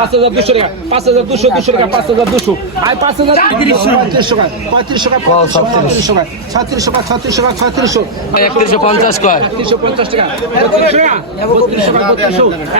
পাঁচ হাজার দুশো টাকা পাঁচ হাজার দুশো দুশো টাকা পাঁচ হাজার দুশো। আয় পাঁচ হাজার পঁয়ত্রিশশো টাকা পঁয়ত্রিশশো পঁয়ত্রিশশো ছত্রিশশো ছত্রিশশো ছত্রিশশো একত্রিশশো পঞ্চাশ কয়? একত্রিশশো পঞ্চাশ টাকা।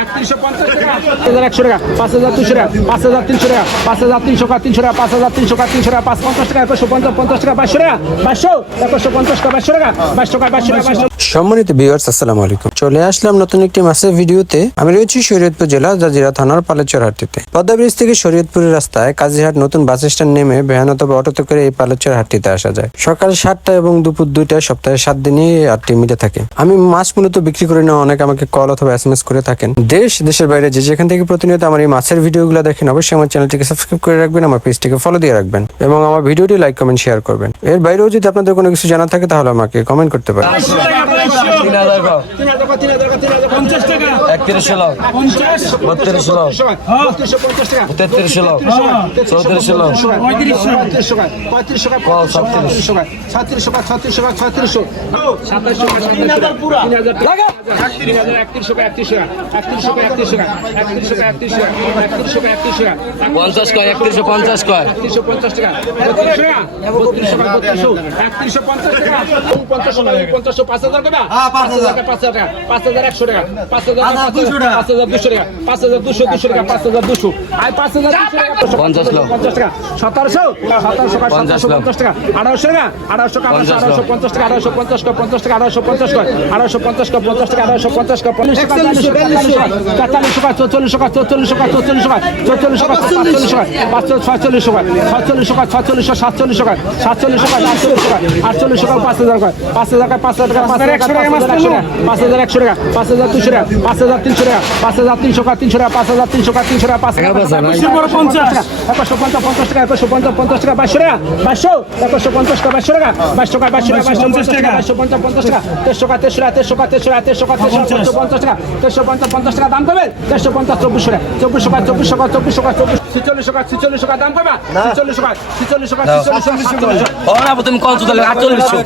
একত্রিশশো পঞ্চাশ টাকা পাঁচ হাজার একশো টাকা। পাঁচ হাজার দুশো টাকা পাঁচ হাজার তিনশো টাকা পাঁচ হাজার তিনশো টাকা তিনশো টাকা পাঁচ হাজার তিনশো টাকা তিনশো টাকা পাঁচ পঞ্চাশ টাকা একশো পঞ্চাশ পঞ্চাশ টাকা বাইশশো টাকা বাইশশো একশো পঞ্চাশ টাকা বাইশশো টাকা বাইশশো টাকা বাইশশো টাকা সম্মানিত ভিউয়ার্স আসসালামু আলাইকুম। চলে আসলাম নতুন একটি মাসের ভিডিওতে আমি রয়েছি শরীয়তপুর জেলা জাজিরা থানার পালেচর। হাটটিতে। পদ্মা ব্রিজ থেকে শরীয়তপুরের রাস্তায় কাজীহাট নতুন বাস স্ট্যান্ড নেমে ভ্যান অথবা অটোতে করে এই পালেচর হাটটিতে আসা যায়। সকাল সাতটা এবং দুপুর দুইটা সপ্তাহে সাত দিনই এই হাটটি মিটে থাকে। আমি মাছ মূলত বিক্রি করি না অনেক আমাকে কল অথবা এস করে থাকেন। দেশ দেশের বাইরে যে যেখান থেকে প্রতিনিয়ত আমার এই মাছের ভিডিওগুলো দেখেন অবশ্যই আমার চ্যানেলটিকে সাবস্ক্রাইব করে রাখবেন আমার পেজটিকে ফলো দিয়ে রাখবেন এবং আমার ভিডিওটি লাইক কমেন্ট শেয়ার করবেন। এর বাইরেও যদি আপনাদের কোনো কিছু জানা থাকে তাহলে আমাকে কমেন্ট করতে পারেন। একত্রিশশো লাখ লাখ বত্রিশশো পঞ্চাশ টাকা তেত্রিশশো চৌত্রিশশো পঁয়ত্রিশশো টাকা পঁয়ত্রিশশো টাকা পঁয়ত্রিশশো টাকা সাঁত্রিশশো টাকা ছত্রিশশো টাকা ছত্রিশশো সাতাশশো টাকা তিন হাজার পুরা তিন হাজার টাকা একত্রিশশো পঞ্চাশ কয় পঞ্চাশ কয় পঞ্চাশ টাকা একত্রিশশো পঞ্চাশ টাকা পঞ্চাশশো পাঁচ হাজার পাঁচ হাজার পাঁচ হাজার টাকা পাঁচ হাজার একশো টাকা পাঁচ হাজার পাঁচ হাজার দুশো টাকা পাঁচ হাজার দুশো দুশো টাকা পাঁচ হাজার দুশো পাঁচ হাজার পঞ্চাশ টাকা সতেরোশো পঞ্চাশ পঞ্চাশ টাকা আঠারোশো টাকা আঠারোশো পঞ্চাশ পঞ্চাশ টাকা আঠারোশো পঞ্চাশ টাকা পঞ্চাশ টাকা আঠারোশো পঞ্চাশ আঠারোশো পঞ্চাশ টাকা পঞ্চাশ টাকা আঠারোশো পঞ্চাশ টাকা পঞ্চাশ টাকা তেতাল্লিশ টাকা চৌচল্লিশ টাকা চৌচল্লিশ টাকা চৌচল্লিশ টাকা চৌচল্লিশ টাকা পাঁচচল্লিশ ছয়চল্লিশ টাকা ছয়চল্লিশ টাকা ছয়চল্লিশ সাতচল্লিশ টাকা সাতচল্লিশ টাকা আটচল্লিশ টাকা আটচল্লিশ টাকা পাঁচ হাজার টাকা পাঁচ হাজার টাকা পাঁচ হাজার টাকা পাঁচ হাজার একশো টাকা পাঁচ হাজার একশো টাকা পাঁচ হাজার দুশো টাকা পাঁচ হাজার তিনশো টাকা পাঁচ হাজার তিনশো টাকা তিনশো টাকা পাঁচ হাজার তিনশো টাকা তিনশো টাকা পাঁচ হাজার পঞ্চাশ টাকা একশো পঞ্চাশ পঞ্চাশ টাকা একশো পঞ্চাশ পঞ্চাশ টাকা বাইশশো টাকা বাইশশো একশো পঞ্চাশ টাকা বাইশশো টাকা বাইশশো টাকা বাইশশো টাকা বাইশশো টাকা বাইশশো পঞ্চাশ পঞ্চাশ টাকা তেরোশো টাকা তেরোশো টাকা তেরোশো টাকা তেরোশো টাকা তেরোশো টাকা তেরোশো পঞ্চাশ টাকা তেরোশো পঞ্চাশ পঞ্চাশ টাকা দাম কমে তেরোশো পঞ্চাশ চব্বিশশো টাকা চব্বিশশো টাকা চব্বিশশো টাকা চব্বিশশো টাকা চব্বিশ ছিচল্লিশ টাকা ছিচল্লিশ টাকা দাম কমে ছিচল্লিশ টাকা ছিচল্লিশ টাকা ছিচল্লিশ টাকা তুমি কল তো তাহলে আটচল্লিশশো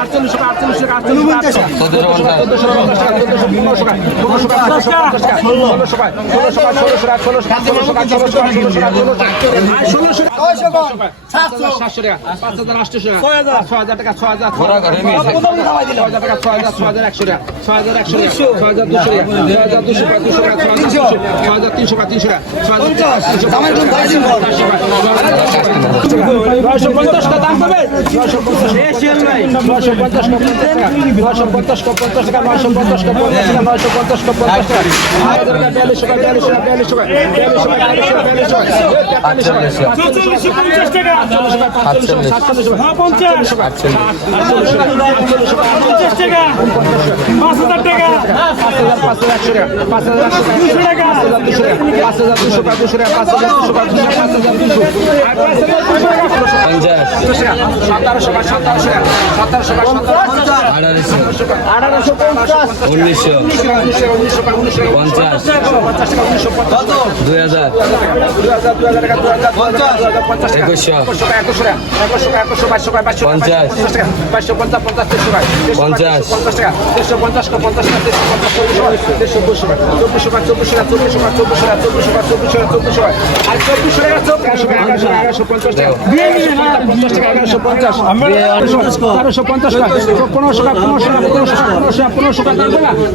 আটচল্লিশ টাকা আটচল্লিশ টাকা আটচল্লিশ টাকা চোদ্দশো টাকা চোদ্দশো টাকা পনেরোশো টাকা পনেরোশো টাকা ষোলোশো টাকা ষোলোশো টাকা ষোলোশো টাকা ষোলোশো টাকা ষোলোশো টাকা ষোলোশো টাকা ষোলোশো টাকা ষোলোশো টাকা ষোলোশো টাকা সাতশো টাকা পাঁচ হাজার আটশো টাকা ছয় হাজার টাকা ছয় হাজার ছয় হাজার টাকা ছয় হাজার ছয় হাজার একশো টাকা ছয় হাজার একশো ছয় হাজার দুশো ছয় হাজার দুশো টাকা দুশো টাকা ছয় হাজার তিনশো। টাকা তিনশো টাকা ছয় হাজার পঞ্চাশ। টাকা দাম পাবে? নয়শো পঞ্চাশ টাকা নয়শো পঞ্চাশ টাকা পঞ্চাশ টাকা নয়শো পঞ্চাশ টাকা পঞ্চাশ টাকা নয়শো পঞ্চাশ টাকা পঞ্চাশ টাকা। বিয়াল্লিশ টাকা বিয়াল্লিশ টাকা বিয়াল্লিশ টাকা বিয়াল্লিশ টাকা বিয়াল্লিশ টাকা বিয়াল্লিশ টাকা তেতাল্লিশ পঞ্চাশ টাকা। সাতচল্লিশ টাকা সাতচল্লিশ টাকা পঞ্চাশ আটচল্লিশ আটচল্লিশ টাকা পঞ্চাশ টাকা পাঁচ হাজার টাকা পাঁচ হাজার একশো টাকা পাঁচ হাজার হাজার দুশো টাকা দুশো পাঁচ হাজার দুশো টাকা দুশো পাঁচ হাজার দুশো পাঁচ হাজার দুশো টাকা সতেরোশো টাকা আঠারোশো পঞ্চাশ উনিশশো পঞ্চাশ দুই হাজার একুশশো পঞ্চাশ পঞ্চাশ পনেরোশো টাকা পনেরোশো টাকা পনেরোশো টাকা পনেরোশো টাকা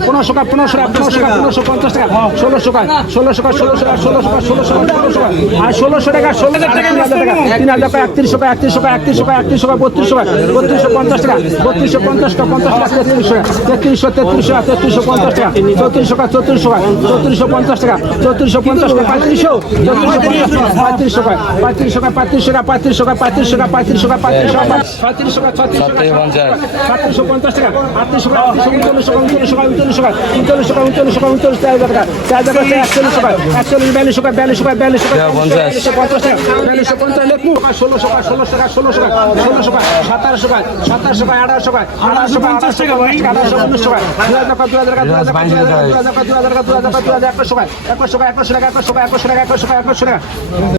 পনেরোশো টাকা পনেরোশো টাকা পনেরোশো টাকা পনেরোশো পঞ্চাশ টাকা ষোলোশো টাকা ষোলোশো টাকা ষোলোশো টাকা ষোলোশো টাকা ষোলোশো টাকা ষোলোশো টাকা আর ষোলোশো টাকা ষোলো হাজার টাকা তিন হাজার টাকা একত্রিশশো টাকা একত্রিশশো টাকা একত্রিশশো টাকা একত্রিশশো টাকা বত্রিশশো টাকা বত্রিশশো পঞ্চাশ টাকা বত্রিশশো পঞ্চাশ টাকা পঞ্চাশ টাকা তেত্রিশশো তেত্রিশশো তেত্রিশশো টাকা তেত্রিশশো পঞ্চাশ টাকা চৌত্রিশশো টাকা চৌত্রিশশো টাকা চৌত্রিশশো পঞ্চাশ টাকা চৌত্রিশশো পঞ্চাশ টাকা পঁয়ত্রিশশো পঁয়ত্রিশশো টাকা পঁয়ত্রিশশো টাকা পঁয়ত্রিশশো টাকা পঁয়ত্রিশশো টাকা পঁয়ত্রিশশো টাকা পঁয়ত্রিশশো টাকা পঁয়ত্রিশশো টাকা ছয়ত্রিশশো টাকা ছয়ত্রিশশো টাকা পঞ্চাশ। সাতত্রিশশো পঞ্চাশ টাকা আটত্রিশশো টাকা আটত্রিশশো উনচল্লিশশো টাকা উনচল্লিশশো টাকা উনচল্লিশশো টাকা উনচল্লিশশো টাকা উনচল্লিশ টাকা উনচল্লিশ চার হাজার টাকা চার হাজার টাকা একচল্লিশশো টাকা একচল্লিশ বিয়াল্লিশশো টাকা বিয়াল্লিশশো টাকা বিয়াল্লিশশো টাকা পঞ্চাশ। বিয়াল্লিশশো পঞ্চাশ টাকা বিয়াল্লিশশো পঞ্চাশ লেখু ষোলোশো টাকা ষোলোশো টাকা ষোলোশো টাকা ষোলোশো টাকা সাতারোশো টাকা সাতারোশো টাকা আঠারোশো টাকা আঠারোশো পঞ্চাশ টাকা। আঠারোশো উনিশশো টাকা দু হাজার টাকা দু হাজার টাকা দু হাজার টাকা দু হাজার টাকা দু হাজার টাকা দু হাজার টাকা দু হাজার টাকা টাকা টাকা টাকা টাকা টাকা টাকা একুশশো টাকা